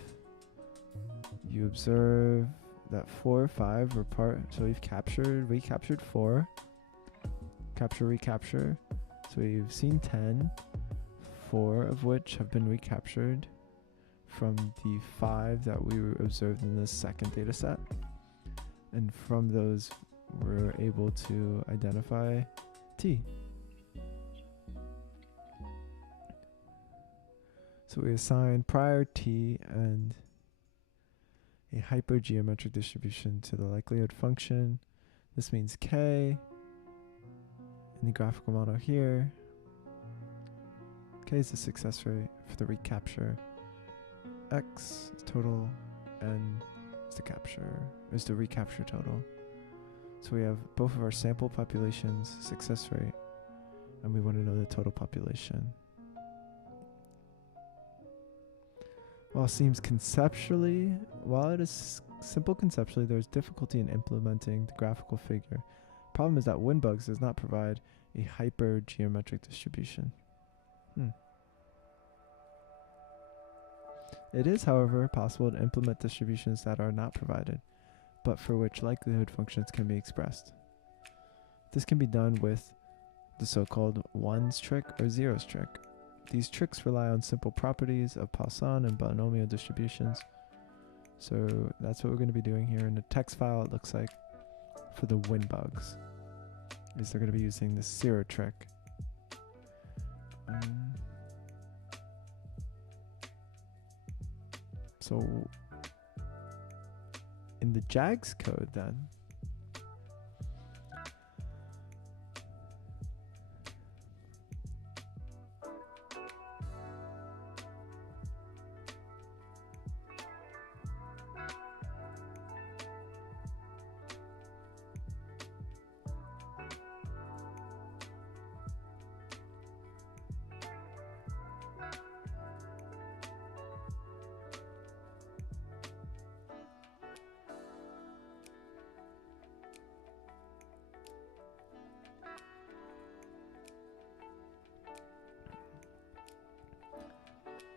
You observe that 4 or 5 were part, so we've recaptured 4. Capture, recapture. So we've seen 10, 4 of which have been recaptured from the 5 that we observed in this second data set. And from those, we're able to identify T. So we assign prior T and a hypergeometric distribution to the likelihood function. This means K in the graphical model here. K is the success rate for the recapture. X is total, N is the recapture total. So we have both of our sample populations, success rate, and we want to know the total population. While it is simple conceptually, there is difficulty in implementing the graphical figure. Problem is that Winbugs does not provide a hypergeometric distribution. It is, however, possible to implement distributions that are not provided, but for which likelihood functions can be expressed. This can be done with the so-called ones trick or zeros trick. These tricks rely on simple properties of Poisson and binomial distributions. So that's what we're going to be doing here in the text file. It looks like for the Winbugs is they're going to be using this zero trick. So in the JAGS code then,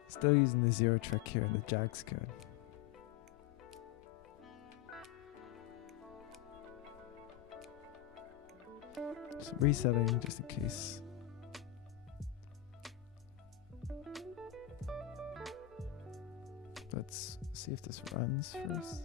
still using the zero trick here in the JAGS code. So resetting just in case. Let's see if this runs first.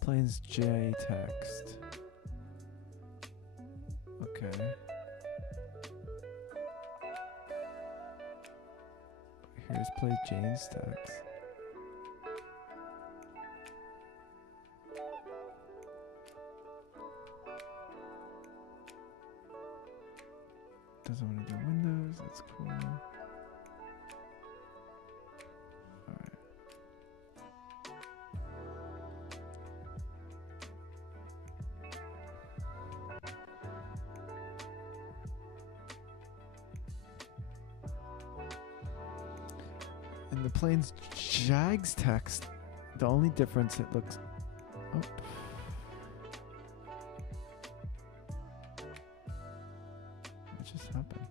Plains J text. Okay. Here's play Jane's text. Doesn't want to do Windows, that's cool. Alright. In the Plains JAGS text, the only difference it looks... Oh. What just happened?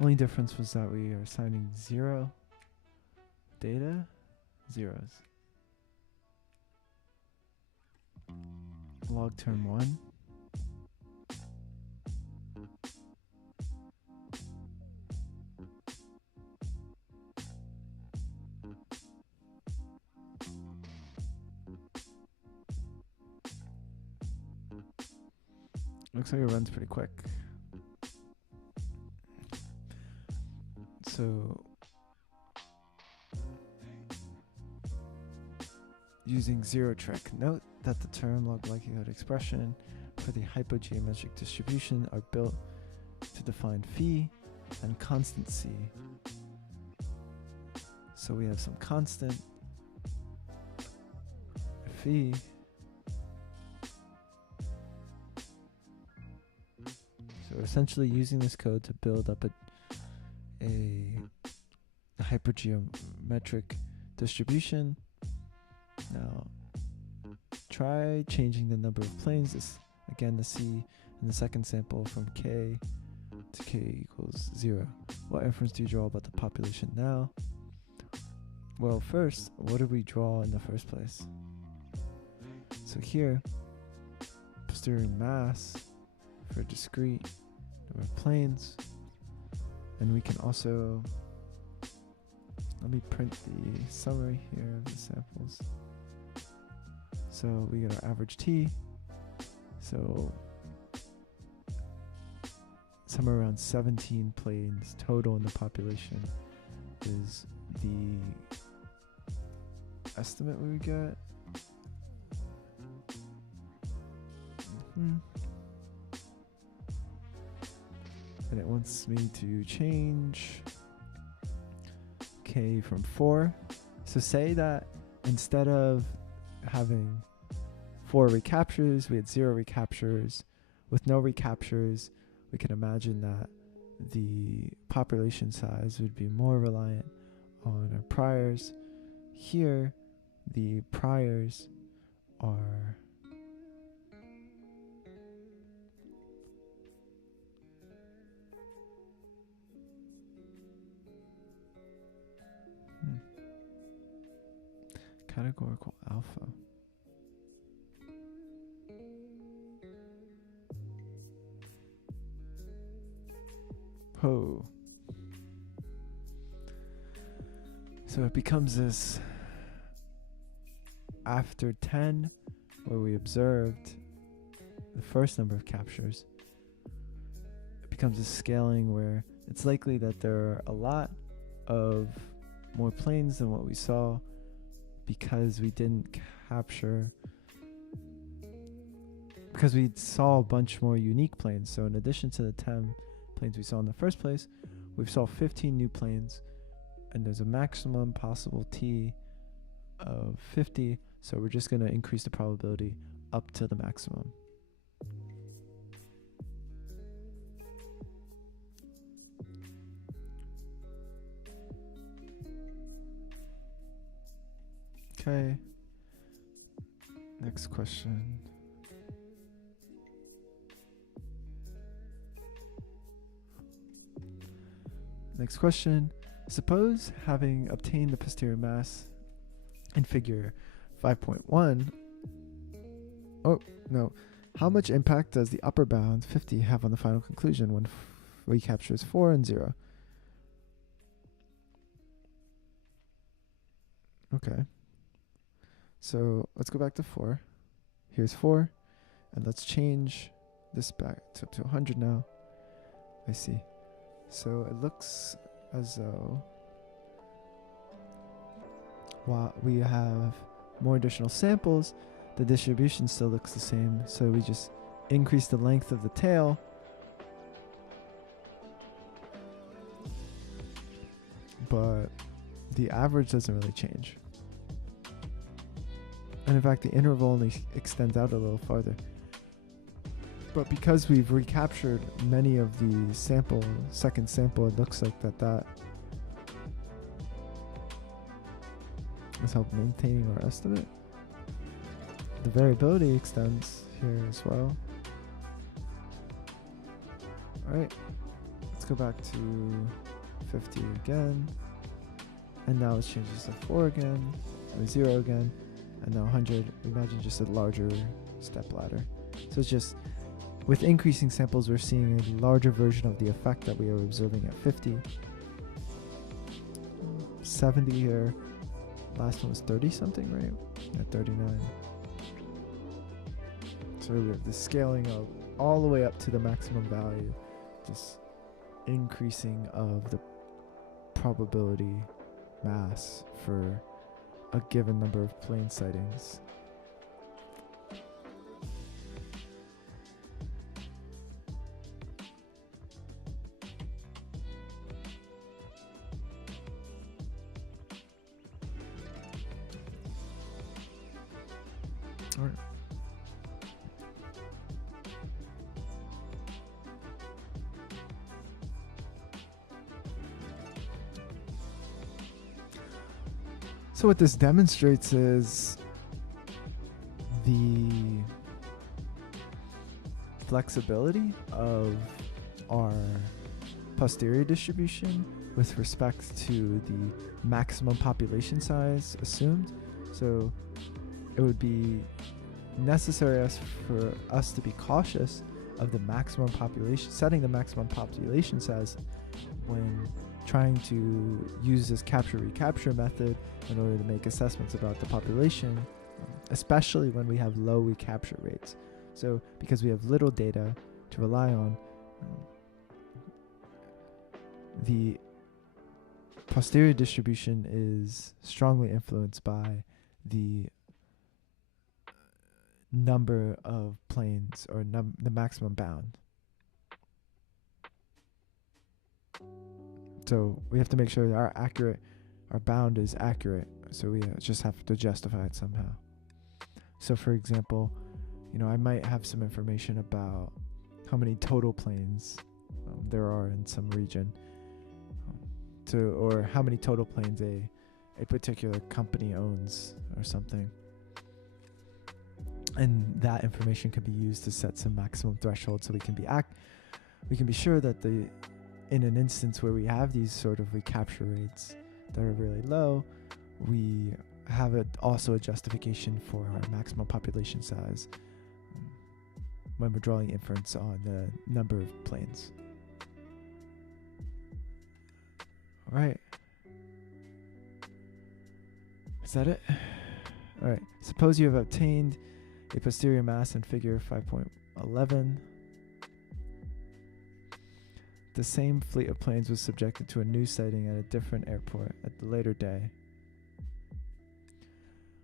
Only difference was that we are assigning 0 data, zeros. Log term 1. Looks like it runs pretty quick. So using zero trick, note that the term log likelihood expression for the hypogeometric distribution are built to define phi and constant c. So we have some constant phi. So we're essentially using this code to build up a hypergeometric distribution. Now try changing the number of planes. This again, the C in the second sample from K to K equals 0. What inference do you draw about the population now? Well, first, what did we draw in the first place? So here, posterior mass for discrete number of planes. And we can also, let me print the summary here of the samples. So we get our average t. So somewhere around 17 planes total in the population is the estimate we would get. And it wants me to change k from 4. So say that instead of having 4 recaptures, we had 0 recaptures. With no recaptures, we can imagine that the population size would be more reliant on our priors. Here, the priors are categorical alpha. Oh. So it becomes this after 10, where we observed the first number of captures. It becomes a scaling where it's likely that there are a lot of more planes than what we saw, because we didn't capture, because we saw a bunch more unique planes. So in addition to the 10 planes we saw in the first place, we saw 15 new planes, and there's a maximum possible t of 50, so we're just going to increase the probability up to the maximum. Okay, next question. Next question. Suppose, having obtained the posterior mass in figure 5.1, how much impact does the upper bound 50 have on the final conclusion when recaptures 4 and 0? Okay. So let's go back to 4. Here's 4. And let's change this back to up to 100 now. I see. So it looks as though while we have more additional samples, the distribution still looks the same. So we just increase the length of the tail. But the average doesn't really change. And in fact, the interval only extends out a little farther. But because we've recaptured many of the second sample, it looks like that has helped maintaining our estimate. The variability extends here as well. Alright, let's go back to 50 again. And now let's change this to 4 again, and 0 again, and now 100. Imagine just a larger step ladder. So it's just, with increasing samples, we're seeing a larger version of the effect that we are observing at 50. 70 here. Last one was 30 something, right? At 39. So we have the scaling of all the way up to the maximum value, just increasing of the probability mass for a given number of plane sightings. All right. So what this demonstrates is the flexibility of our posterior distribution with respect to the maximum population size assumed. So it would be necessary for us to be cautious of the maximum population, setting the maximum population size when trying to use this capture-recapture method in order to make assessments about the population, especially when we have low recapture rates. So because we have little data to rely on, the posterior distribution is strongly influenced by the number of planes, or the maximum bound. So we have to make sure that our bound is accurate. So we just have to justify it somehow. So for example, I might have some information about how many total planes there are in some region, or how many total planes a particular company owns or something. And that information can be used to set some maximum threshold, so we can be sure that in an instance where we have these sort of recapture rates that are really low, we have also a justification for our maximum population size when we're drawing inference on the number of planes. All right. Is that it? All right. Suppose you have obtained a posterior mass in figure 5.11. The same fleet of planes was subjected to a new sighting at a different airport at the later day.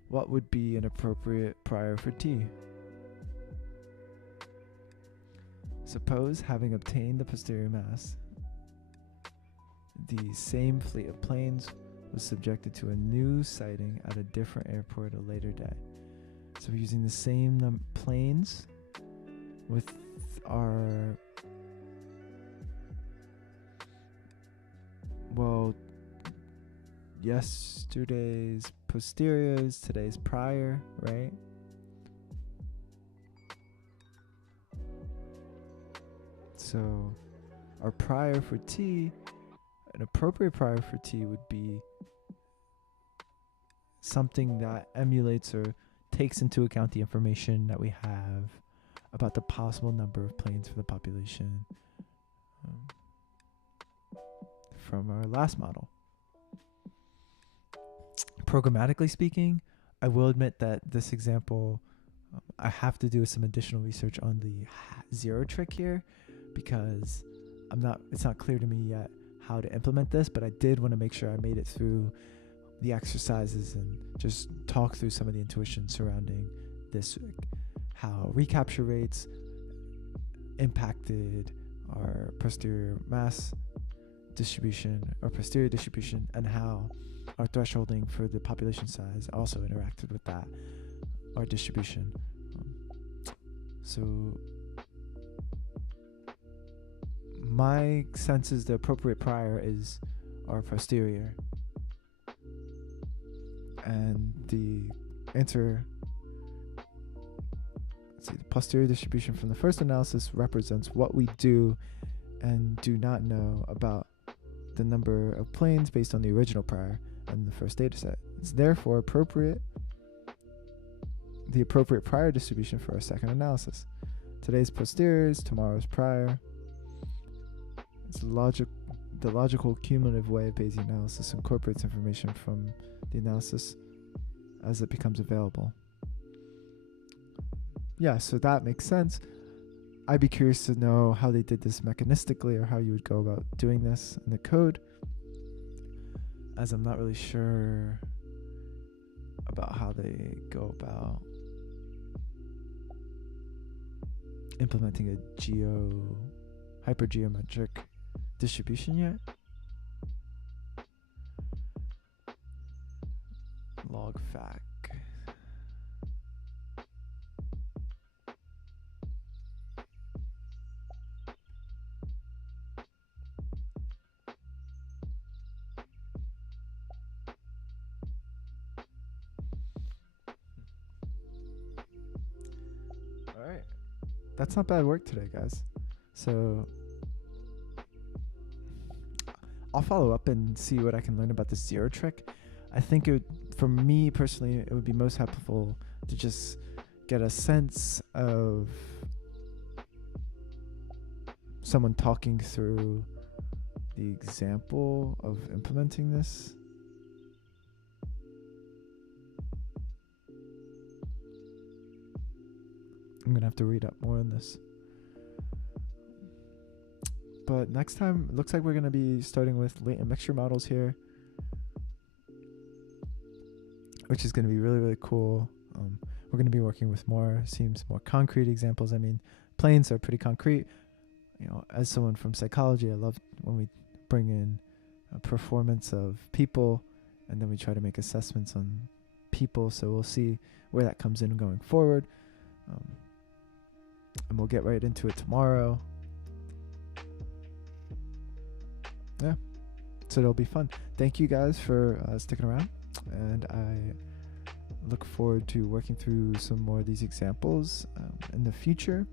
What would be an appropriate prior for T? Suppose, having obtained the posterior mass, the same fleet of planes was subjected to a new sighting at a different airport a later day. So we're using the same planes with our, yesterday's posteriors, today's prior, right? So our prior for T, an appropriate prior for T would be something that emulates or takes into account the information that we have about the possible number of planes for the population from our last model. Programmatically speaking, I will admit that this example, I have to do some additional research on the zero trick here, because it's not clear to me yet how to implement this, but I did want to make sure I made it through the exercises and just talk through some of the intuition surrounding this, how recapture rates impacted our posterior mass distribution or posterior distribution, and how our thresholding for the population size also interacted with that, our distribution. So my sense is the appropriate prior is our posterior, and the posterior distribution from the first analysis represents what we do and do not know about the number of planes based on the original prior and the first data set. It's therefore the appropriate prior distribution for our second analysis. Today's posteriors, tomorrow's prior. It's the logical cumulative way of Bayesian analysis incorporates information from the analysis as it becomes available. Yeah, so that makes sense. I'd be curious to know how they did this mechanistically, or how you would go about doing this in the code, as I'm not really sure about how they go about implementing a hypergeometric distribution yet. Log fac. All right. That's not bad work today, guys. So I'll follow up and see what I can learn about the zero trick. I think for me personally, it would be most helpful to just get a sense of someone talking through the example of implementing this. I'm gonna have to read up more on this. But next time, it looks like we're gonna be starting with latent mixture models here, which is gonna be really, really cool. We're gonna be working with more concrete examples. I mean, planes are pretty concrete. You know, as someone from psychology, I love when we bring in performance of people, and then we try to make assessments on people. So we'll see where that comes in going forward. And we'll get right into it tomorrow. Yeah, so it'll be fun. Thank you guys for sticking around, and I look forward to working through some more of these examples in the future.